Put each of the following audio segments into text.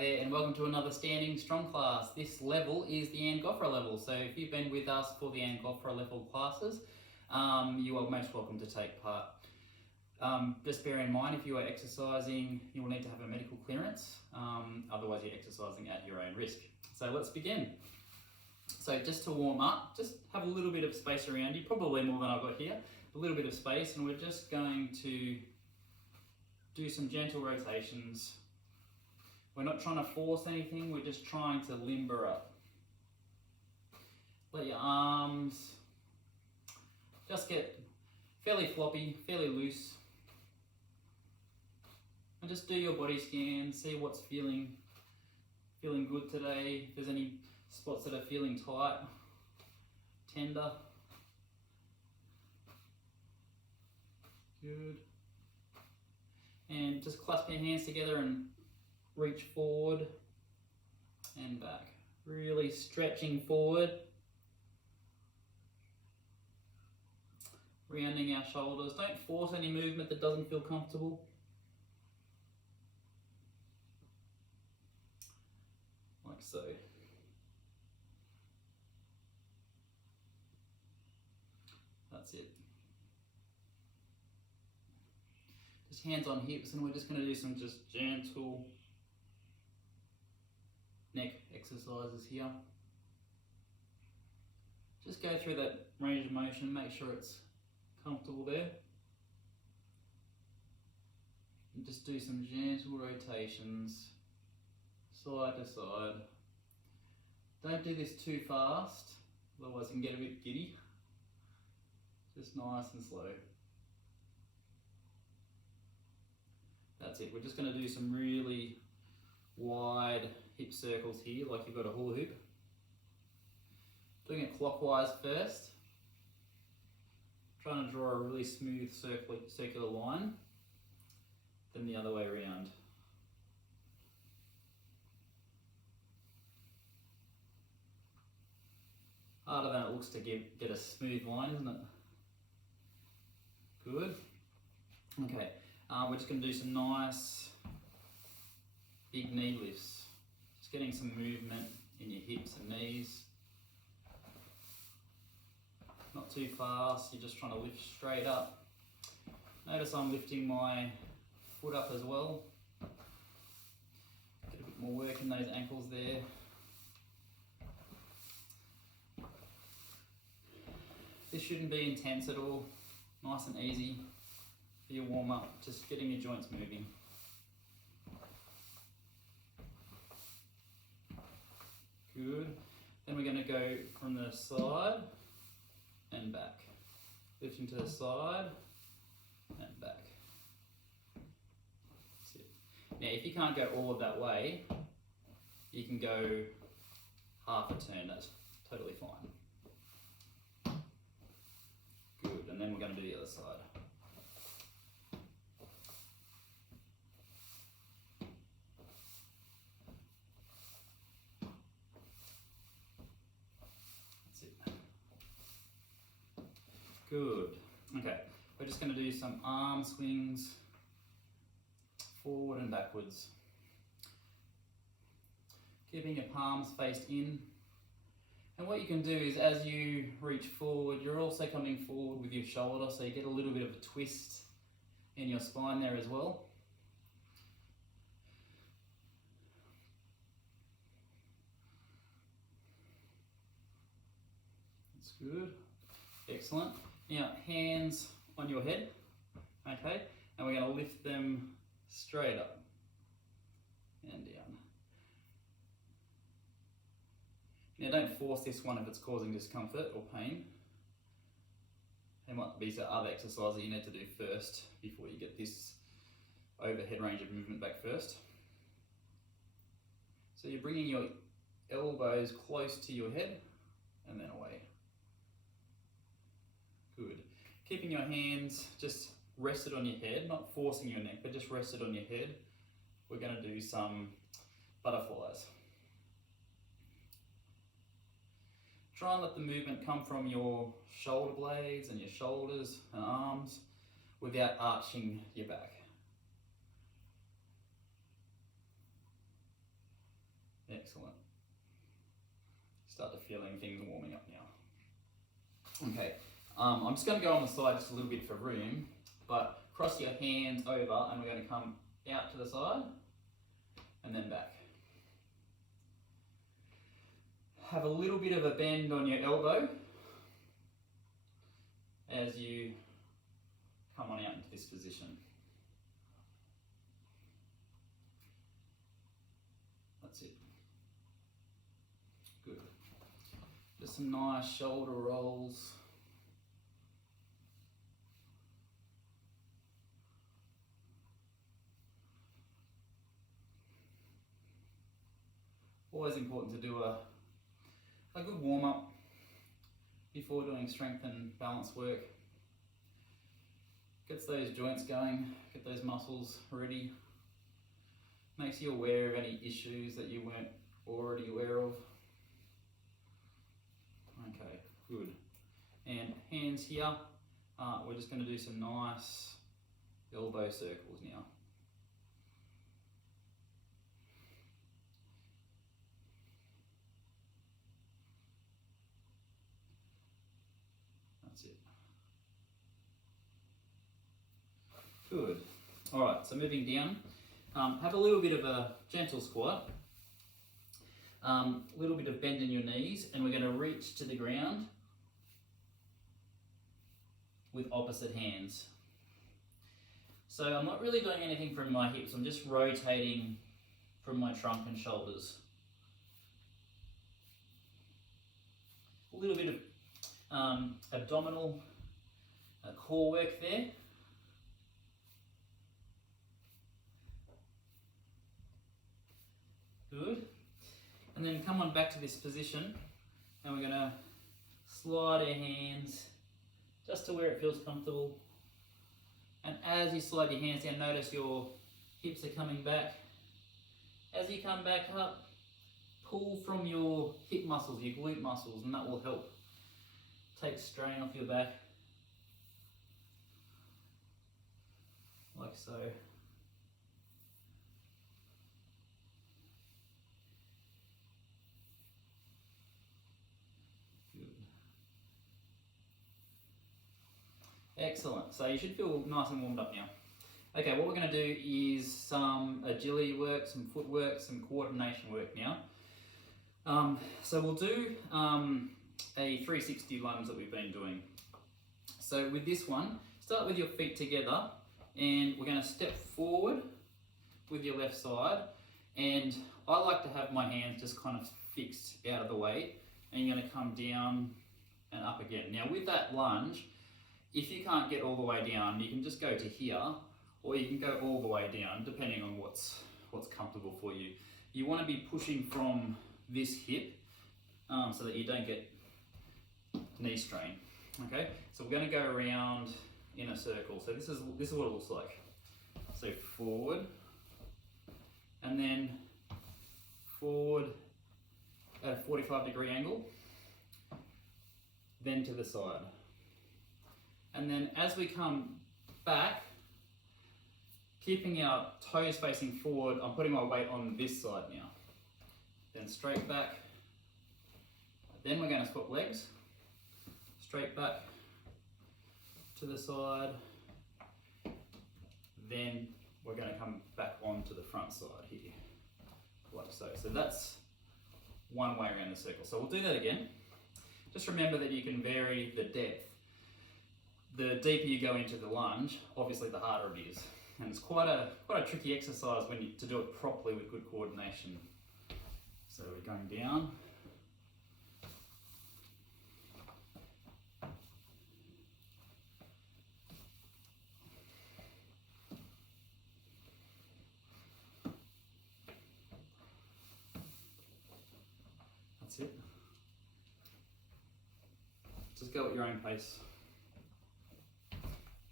there, and welcome to another standing strong class. This level is the Angophora level, so if you've been with us for the Angophora level classes, you are most welcome to take part. Just bear in mind, if you are exercising, you will need to have a medical clearance, otherwise you're exercising at your own risk. So let's begin. So just to warm up, just have a little bit of space around you, probably more than I've got here, a little bit of space, and we're just going to do some gentle rotations. We're not trying to force anything, we're just trying to limber up. Let your arms just get fairly floppy, fairly loose. And just do your body scan, see what's feeling good today. If there's any spots that are feeling tight, tender. Good. And just clasp your hands together and reach forward and back. Really stretching forward. Rounding our shoulders. Don't force any movement that doesn't feel comfortable. Like so. That's it. Just hands on hips, and we're just going to do some just gentle neck exercises here. Just go through that range of motion, make sure it's comfortable there. And just do some gentle rotations, side to side. Don't do this too fast, otherwise you can get a bit giddy. Just nice and slow. That's it. We're just going to do some really wide hip circles here, like you've got a hula hoop. Doing it clockwise first. Trying to draw a really smooth circular line. Then the other way around. Harder than it looks to get a smooth line, isn't it? Good. Okay, we're just going to do some nice big knee lifts. Just getting some movement in your hips and knees. Not too fast, you're just trying to lift straight up. Notice I'm lifting my foot up as well. Get a bit more work in those ankles there. This shouldn't be intense at all. Nice and easy for your warm up, just getting your joints moving. Good. Then we're going to go from the side and back. Lifting to the side and back. That's it. Now if you can't go all of that way, you can go half a turn, that's totally fine. Good, and then we're going to do the other side. Good. Okay, we're just going to do some arm swings, forward and backwards. Keeping your palms faced in. And what you can do is, as you reach forward, you're also coming forward with your shoulder, so you get a little bit of a twist in your spine there as well. That's good. Excellent. Now, hands on your head, okay, and we're going to lift them straight up and down. Now, don't force this one if it's causing discomfort or pain. There might be some other exercise that you need to do first before you get this overhead range of movement back first. So you're bringing your elbows close to your head and then away. Good. Keeping your hands just rested on your head, not forcing your neck, but just rested on your head. We're going to do some butterflies. Try and let the movement come from your shoulder blades and your shoulders and arms without arching your back. Start to feeling things warming up now. Okay, I'm just going to go on the side just a little bit for room, but cross your hands over and we're going to come out to the side and then back. Have a little bit of a bend on your elbow as you come on out into this position. That's it. Good. Just some nice shoulder rolls. Always important to do a good warm up before doing strength and balance work. Gets those joints going, get those muscles ready. Makes you aware of any issues that you weren't already aware of. Okay, good. And hands here, we're just going to do some nice elbow circles now. That's it. Good. All right, so moving down, have a little bit of a gentle squat, a little bit of bend in your knees, and we're going to reach to the ground with opposite hands. So I'm not really doing anything from my hips, I'm just rotating from my trunk and shoulders. A little bit of abdominal core work there. Good. And then come on back to this position and we're going to slide our hands just to where it feels comfortable. And as you slide your hands down, notice your hips are coming back. As you come back up, pull from your hip muscles, your glute muscles, and that will help take strain off your back. Like so. Excellent. So you should feel nice and warmed up now. Okay, what we're going to do is some agility work, some footwork, some coordination work now. So we'll do a 360 lunge that we've been doing. So with this one, start with your feet together and we're going to step forward with your left side. And I like to have my hands just kind of fixed out of the way. And you're going to come down and up again. Now with that lunge, if you can't get all the way down, you can just go to here, or you can go all the way down, depending on what's comfortable for you. You want to be pushing from this hip so that you don't get knee strain. Okay, so we're going to go around in a circle. So this is what it looks like. So forward, and then forward at a 45-degree angle, then to the side. And then as we come back, keeping our toes facing forward, I'm putting my weight on this side now. Then straight back. Then we're going to swap legs. Straight back to the side. Then we're going to come back onto the front side here, like so. So that's one way around the circle. So we'll do that again. Just remember that you can vary the depth. The deeper you go into the lunge, obviously the harder it is. And it's quite a tricky exercise to do it properly with good coordination. So we're going down. That's it. Just go at your own pace.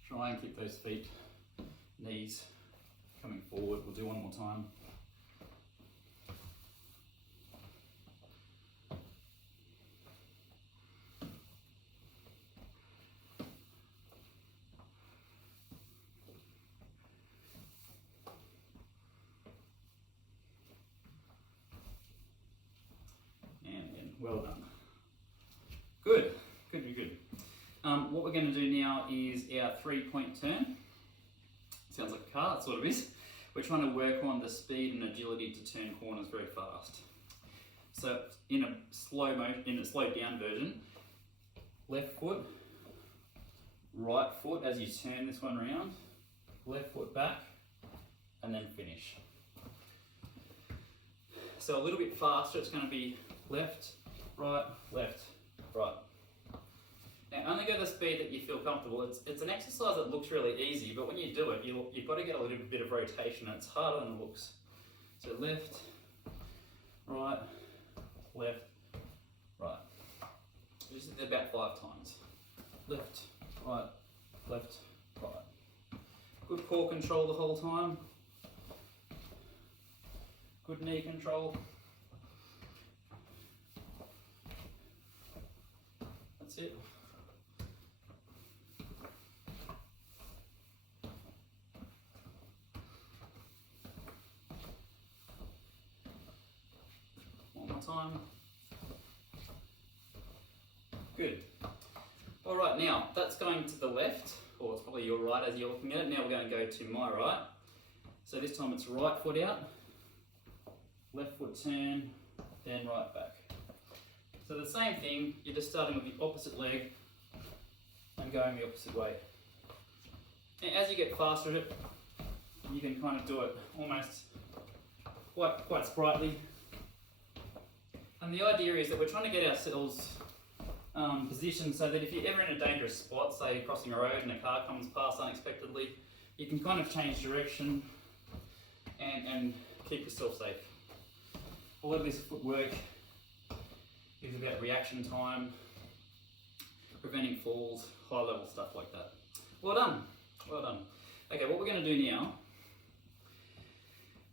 Try and keep those feet, knees coming forward. We'll do one more time. And again, well done. What we're going to do now is our 3-point turn. Sounds like a car, that sort of is. We're trying to work on the speed and agility to turn corners very fast. So in a slowed down version, left foot, right foot as you turn this one around, left foot back, and then finish. So a little bit faster, it's going to be left, right, left, right. Now only go the speed that you feel comfortable. It's an exercise that looks really easy, but when you do it, you've got to get a little bit of rotation, and it's harder than it looks. So left, right, left, right. Just about 5 times. Left, right, left, right. Good core control the whole time. Good knee control. That's it. One more time. Good. All right, now that's going to the left, or it's probably your right as you're looking at it. Now we're going to go to my right. So this time it's right foot out, left foot turn, then right back. So the same thing, you're just starting with the opposite leg and going the opposite way. And as you get faster at it, you can kind of do it almost quite sprightly. And the idea is that we're trying to get ourselves positioned so that if you're ever in a dangerous spot, say you're crossing a road and a car comes past unexpectedly, you can kind of change direction and keep yourself safe. A lot of this footwork is about reaction time, preventing falls, high level stuff like that. Well done, well done. Okay, what we're going to do now,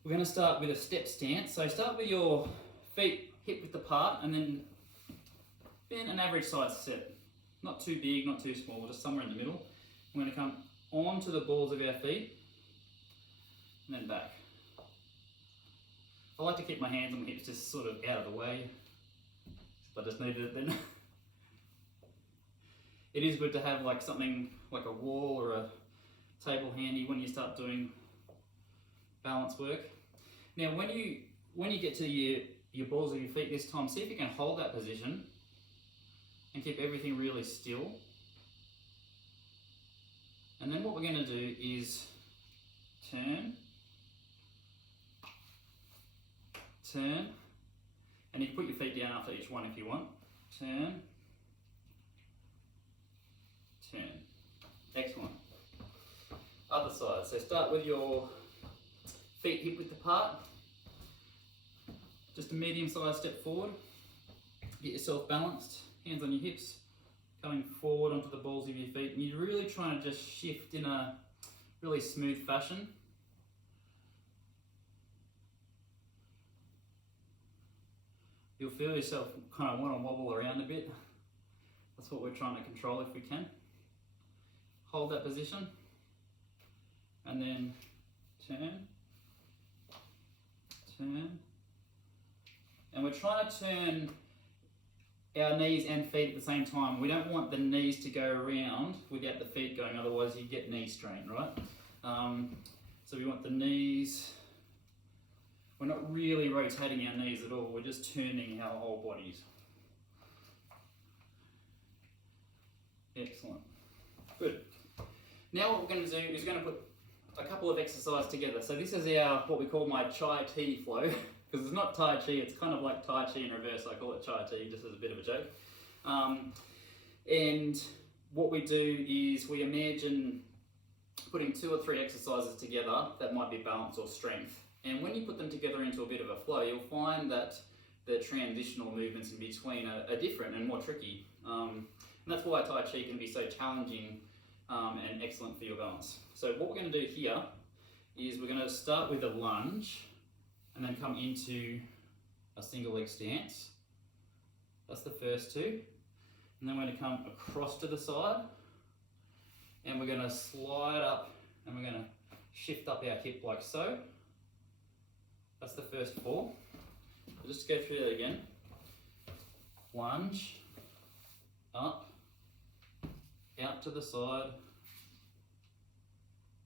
we're going to start with a step stance. So start with your feet hip width apart and then bend an average size step. Not too big, not too small, just somewhere in the middle. We're going to come onto the balls of our feet and then back. I like to keep my hands on my hips just sort of out of the way. I just needed it then. It is good to have like something like a wall or a table handy when you start doing balance work. Now when you get to your balls of your feet this time, see if you can hold that position and keep everything really still. And then what we're going to do is turn, and you can put your feet down after each one if you want. Turn, turn. Excellent. Other side. So start with your feet hip width apart. Just a medium-sized step forward. Get yourself balanced. Hands on your hips. Coming forward onto the balls of your feet. And you're really trying to just shift in a really smooth fashion. You'll feel yourself kind of want to wobble around a bit. That's what we're trying to control if we can. Hold that position and then turn, and we're trying to turn our knees and feet at the same time. We don't want the knees to go around without the feet going, otherwise you get knee strain, right? So we want the knees. We're not really rotating our knees at all, we're just turning our whole bodies. Excellent. Good. Now what we're going to do is we're going to put a couple of exercises together. So this is our, what we call my Chai Tea flow, because it's not Tai Chi, it's kind of like Tai Chi in reverse. I call it Chai Tea just as a bit of a joke. And what we do is we imagine putting 2 or 3 exercises together that might be balance or strength. And when you put them together into a bit of a flow, you'll find that the transitional movements in between are different and more tricky. And that's why Tai Chi can be so challenging and excellent for your balance. So what we're going to do here is we're going to start with a lunge and then come into a single leg stance. That's the first 2. And then we're going to come across to the side and we're going to slide up and we're going to shift up our hip like so. That's the first 4. So just go through that again. Lunge, up, out to the side,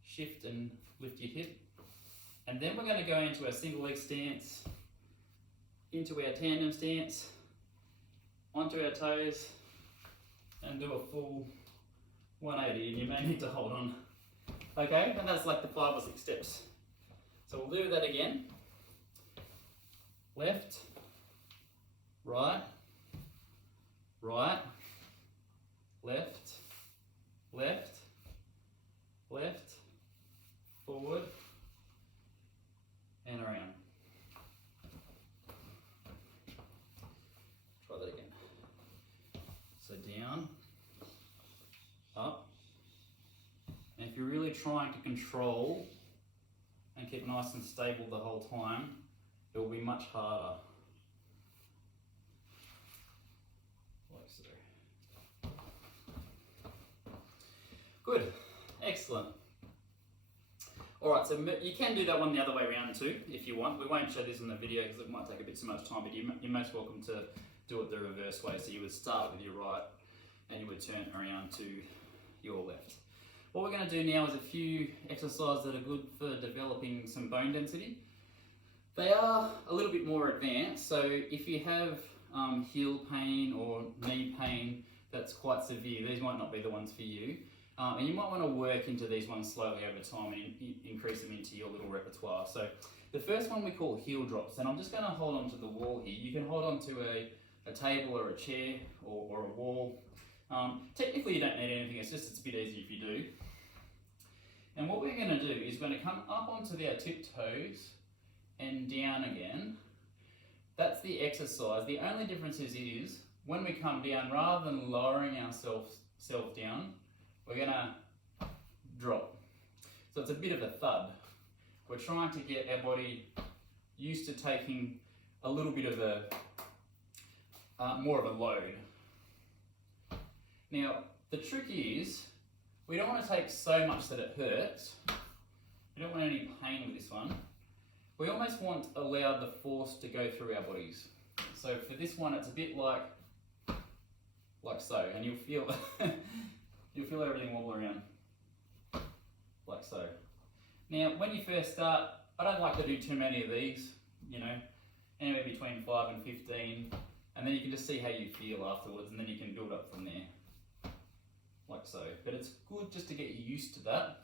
shift and lift your hip. And then we're going to go into our single leg stance, into our tandem stance, onto our toes, and do a full 180. And you may need to hold on. Okay, and that's like the 5 or 6 steps. So we'll do that again. Left, right, right, left, left, left, forward, and around. Try that again. So down, up, and if you're really trying to control and keep nice and stable the whole time, it will be much harder. Like so. Good, excellent. All right, so you can do that one the other way around too, if you want. We won't show this in the video because it might take a bit too much time, but you're most welcome to do it the reverse way. So you would start with your right and you would turn around to your left. What we're going to do now is a few exercises that are good for developing some bone density. They are a little bit more advanced, so if you have heel pain or knee pain that's quite severe, these might not be the ones for you. And you might want to work into these ones slowly over time and increase them into your little repertoire. So the first one we call heel drops, and I'm just going to hold on to the wall here. You can hold on to a table or a chair or a wall. Technically you don't need anything, it's a bit easier if you do. And what we're going to do is we're going to come up onto our tiptoes and down again. That's the exercise. The only difference is when we come down, rather than lowering ourselves down, we're going to drop. So it's a bit of a thud. We're trying to get our body used to taking a little bit of a more of a load. Now the trick is we don't want to take so much that it hurts. We don't want any pain with this one. We almost want to allow the force to go through our bodies. So for this one, it's a bit like so, and you'll feel you'll feel everything wobble around, like so. Now, when you first start, I don't like to do too many of these, anywhere between 5 and 15, and then you can just see how you feel afterwards, and then you can build up from there, like so. But it's good just to get you used to that.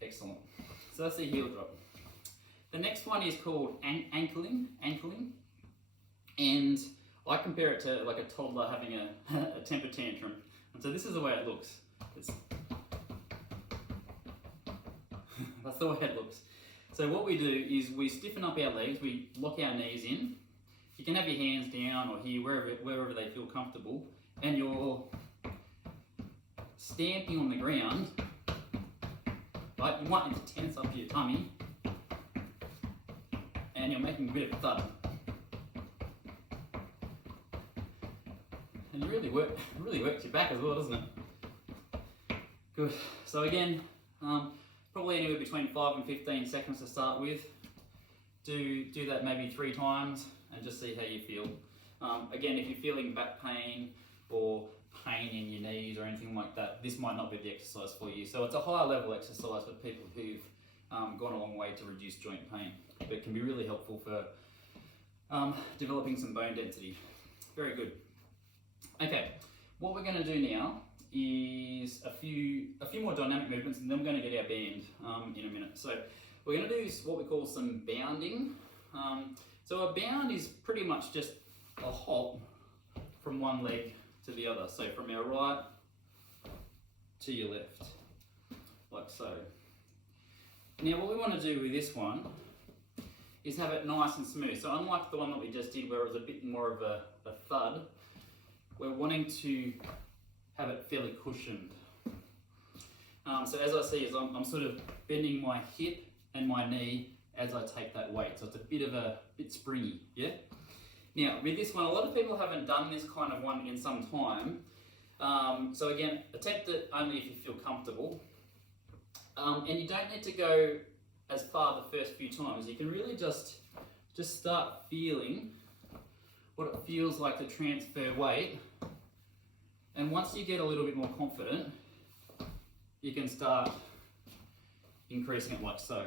Excellent. So that's the heel drop. The next one is called ankling, and I compare it to like a toddler having a temper tantrum. And so this is the way it looks. That's the way it looks. So what we do is we stiffen up our legs, we lock our knees in. You can have your hands down or here, wherever they feel comfortable, and you're stamping on the ground. Right, you might need to tense up your tummy, and you're making a bit of a thud. And it really works your back as well, doesn't it? Good. So again, probably anywhere between 5 and 15 seconds to start with. Do that maybe 3 times and just see how you feel. Again, if you're feeling back pain or pain in your knees or anything like that, this might not be the exercise for you. So it's a higher level exercise for people who've gone a long way to reduce joint pain, but it can be really helpful for developing some bone density. Very good. Okay, what we're going to do now is a few more dynamic movements, and then we're going to get our band in a minute. So we're going to do what we call some bounding. So a bound is pretty much just a hop from one leg to the other. So from our right to your left, like so. Now what we want to do with this one is have it nice and smooth. So unlike the one that we just did where it was a bit more of a thud, we're wanting to have it fairly cushioned. So as I see is I'm sort of bending my hip and my knee as I take that weight. So it's a bit springy, yeah? Now with this one, a lot of people haven't done this kind of one in some time. So again, attempt it only if you feel comfortable. And you don't need to go as far the first few times. You can really just start feeling what it feels like to transfer weight. And once you get a little bit more confident, you can start increasing it like so.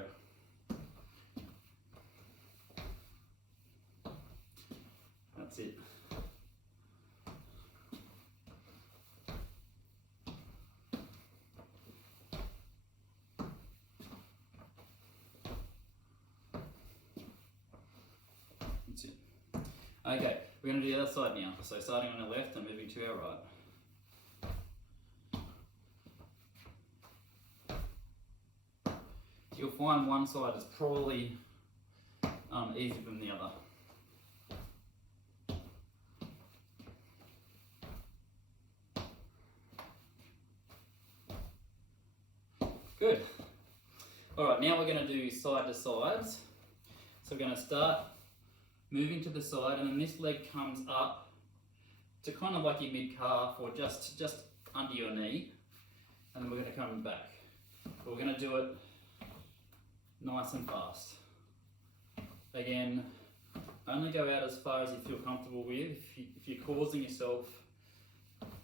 That's it. That's it. Okay, we're going to do the other side now. So starting on the left and moving to our right. You'll find one side is probably easier than the other. Good. All right, now we're going to do side to sides. So we're going to start moving to the side, and then this leg comes up to kind of like your mid calf or just under your knee, and then we're going to come back. But we're going to do it nice and fast. Again, only go out as far as you feel comfortable with. If you're causing yourself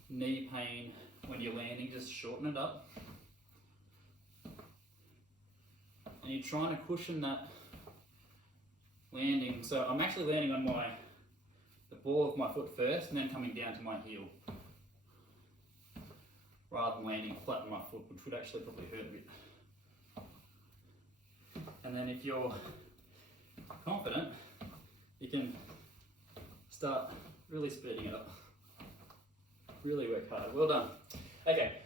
knee pain when you're landing, just shorten it up. And you're trying to cushion that landing. So I'm actually landing on the ball of my foot first and then coming down to my heel, rather than landing flat on my foot, which would actually probably hurt a bit. And then if you're confident, you can start really speeding it up. Really work hard. Well done. Okay,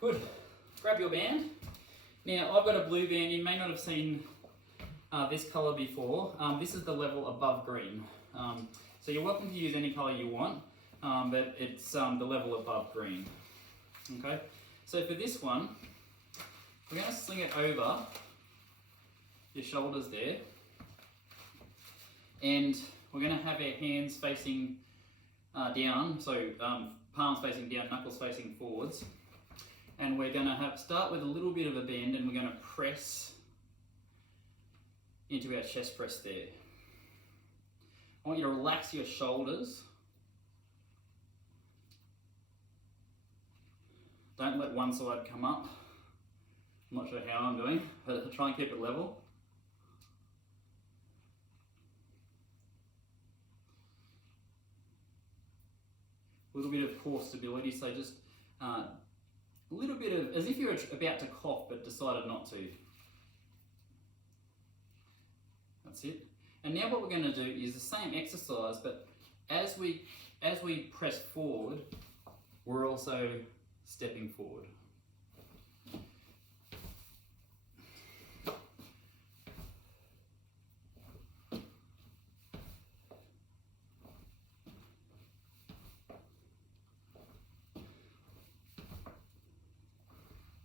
good. Grab your band. Now I've got a blue band. You may not have seen this colour before. This is the level above green. So you're welcome to use any colour you want, but it's the level above green. Okay, so for this one, we're going to sling it over your shoulders there, and we're going to have our hands facing down, so palms facing down, knuckles facing forwards, and we're going to start with a little bit of a bend, and we're going to press into our chest press there. I want you to relax your shoulders. Don't let one side come up. I'm not sure how I'm doing, but I'll try and keep it level. A little bit of core stability, so just a little bit of, as if you're about to cough but decided not to. That's it. And now what we're going to do is the same exercise, but as we press forward, we're also stepping forward.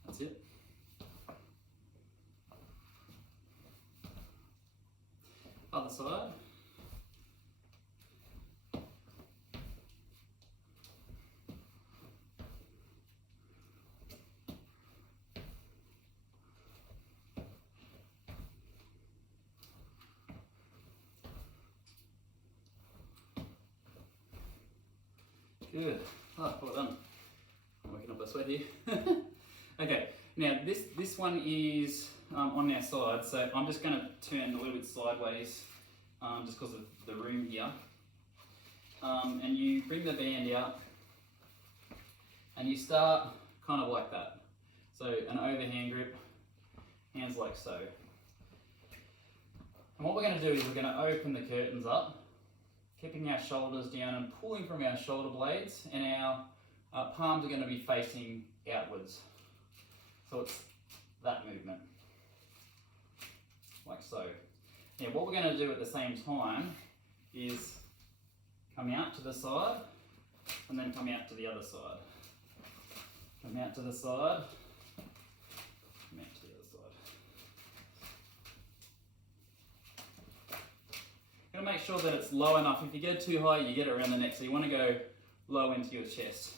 That's it. Other side. Good. Oh, well done. I'm working up a sweat here. Okay, now this one is on our side, so I'm just going to turn a little bit sideways just because of the room here. And you bring the band out and you start kind of like that. So an overhand grip, hands like so. And what we're going to do is we're going to open the curtains up, keeping our shoulders down and pulling from our shoulder blades, and our palms are going to be facing outwards. So it's that movement, like so. Now what we're going to do at the same time is come out to the side and then come out to the other side. Come out to the side, come out to the other side. You've got to make sure that it's low enough. If you get too high, you get it around the neck, so you want to go low into your chest.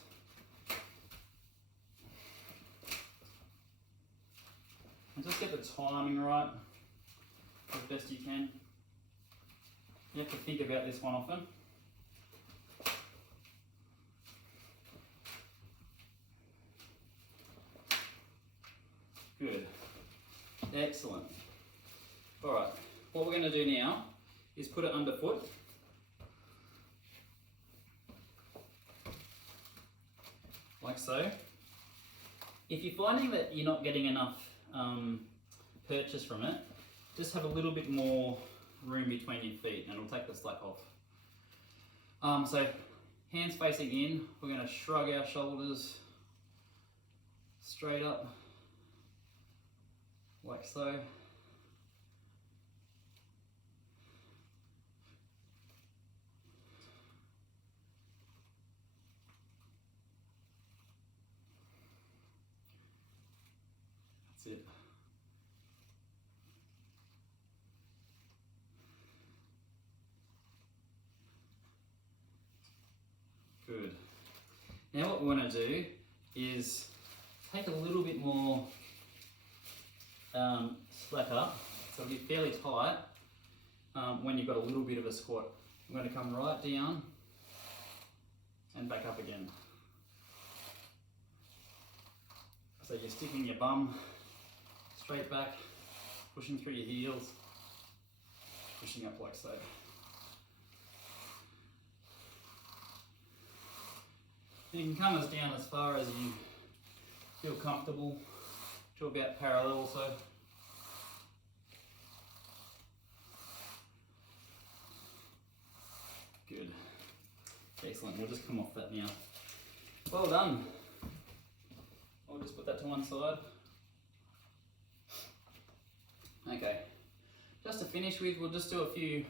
And just get the timing right as best you can. You have to think about this one often. Good. Excellent. All right, what we're going to do now is put it underfoot. Like so. If you're finding that you're not getting enough purchase from it, just have a little bit more room between your feet and it'll take the slack off. So hands facing in, we're going to shrug our shoulders straight up, like so. That's it. Good. Now what we want to do is take a little bit more slack up, so it'll be fairly tight when you've got a little bit of a squat. I'm going to come right down and back up again. So you're sticking your bum straight back, pushing through your heels, pushing up like so. You can come down as far as you feel comfortable, to about parallel so. Good. Excellent, we'll just come off that now. Well done. I'll just put that to one side. Okay, just to finish with, we'll just do a few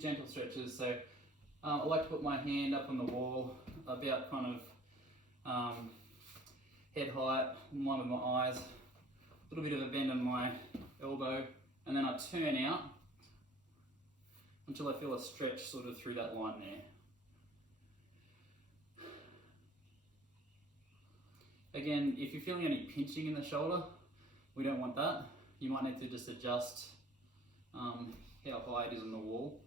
gentle stretches. So I like to put my hand up on the wall, about kind of head height, in line with my eyes, a little bit of a bend on my elbow, and then I turn out until I feel a stretch sort of through that line there. Again, if you're feeling any pinching in the shoulder, we don't want that. You might need to just adjust how high it is on the wall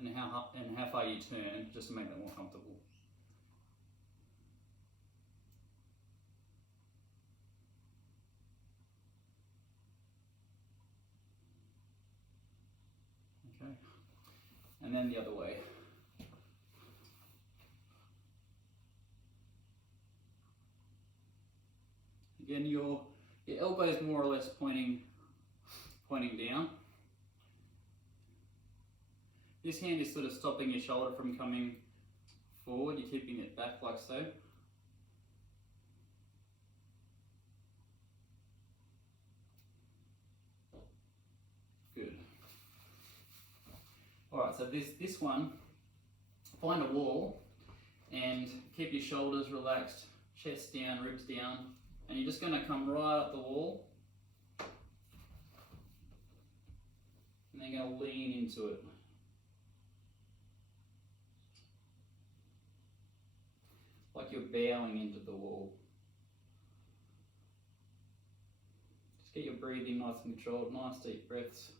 and how far you turn, just to make that more comfortable. Okay, and then the other way. Again, your elbow is more or less pointing down. This hand is sort of stopping your shoulder from coming forward. You're keeping it back like so. Good. All right, so this one, find a wall and keep your shoulders relaxed, chest down, ribs down, and you're just going to come right up the wall and then you're going to lean into it. Like you're bowing into the wall. Just get your breathing nice and controlled, nice deep breaths.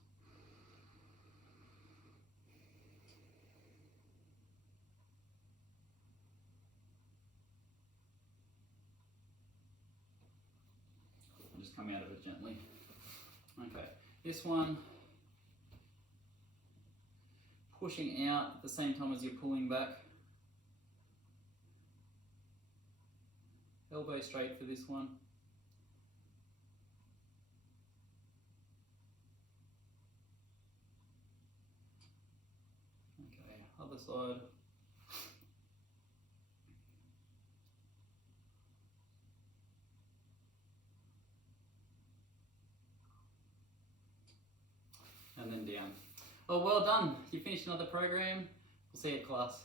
Just come out of it gently. Okay, this one, pushing out at the same time as you're pulling back. Elbow straight for this one. Okay, other side. And then down. Oh, well done. You finished another program. We'll see you at class.